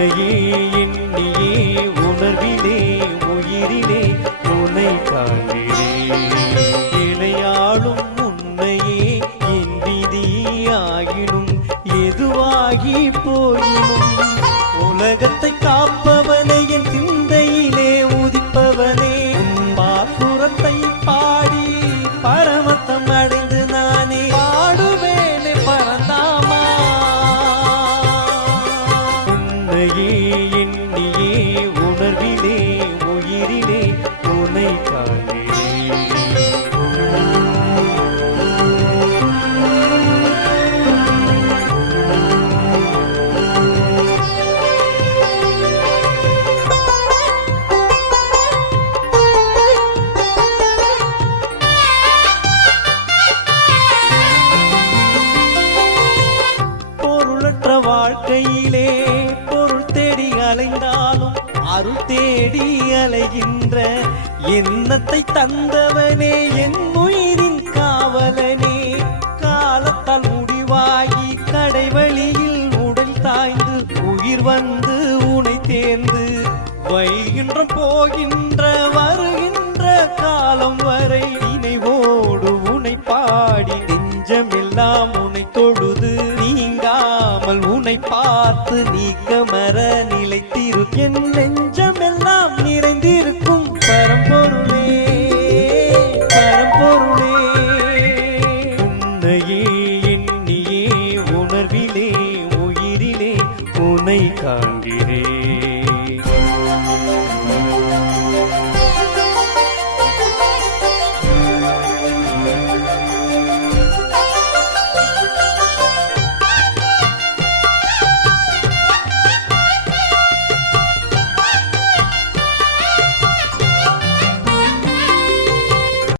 உன்னையே எண்ணியே உணர்விலே உயிரிலே உன்னை காண்கிறேன். இணையாளும் உன்னையே என் விதியாகினும் எதுவாகி போயினும் உலகத்தை காப்பவனே என் சிந்தையிலே உதிப்பவனே பாசுரத்தை பாடி பரமத்தம் அடைந்து நானே பாடுவேனே பரந்தாமா. உன்னையே எண்ணியே உணர்விலே உயிரிலே உன்னை காண்கிறேன். வாழ்க்கையிலே பொருள் தேடி அலைந்தாலும் அருள் தேடி அலைகின்ற எண்ணத்தை தந்தவனே என் உயிரின் காவலனே. காலத்தால் முடிவாகி கடைவழியில் உடல் தாய்ந்து உயிர் வந்து உனை தேர்ந்து வைகின்ற போகின்ற வருகின்ற காலம் வரை நினைவோடு உனை பாடி நெஞ்சமெல்லாம் உனை தொழுது நீங்காமல் உனை பார்த்து நீக்கமர நிலைத்திரு என் நெஞ்சமெல்லாம் நிறைந்திருக்கும் பரம்பொருளே பரம்பொருளே. உன்னையே எண்ணியே உணர்விலே உயிரிலே உன்னை காண்கிறேன்.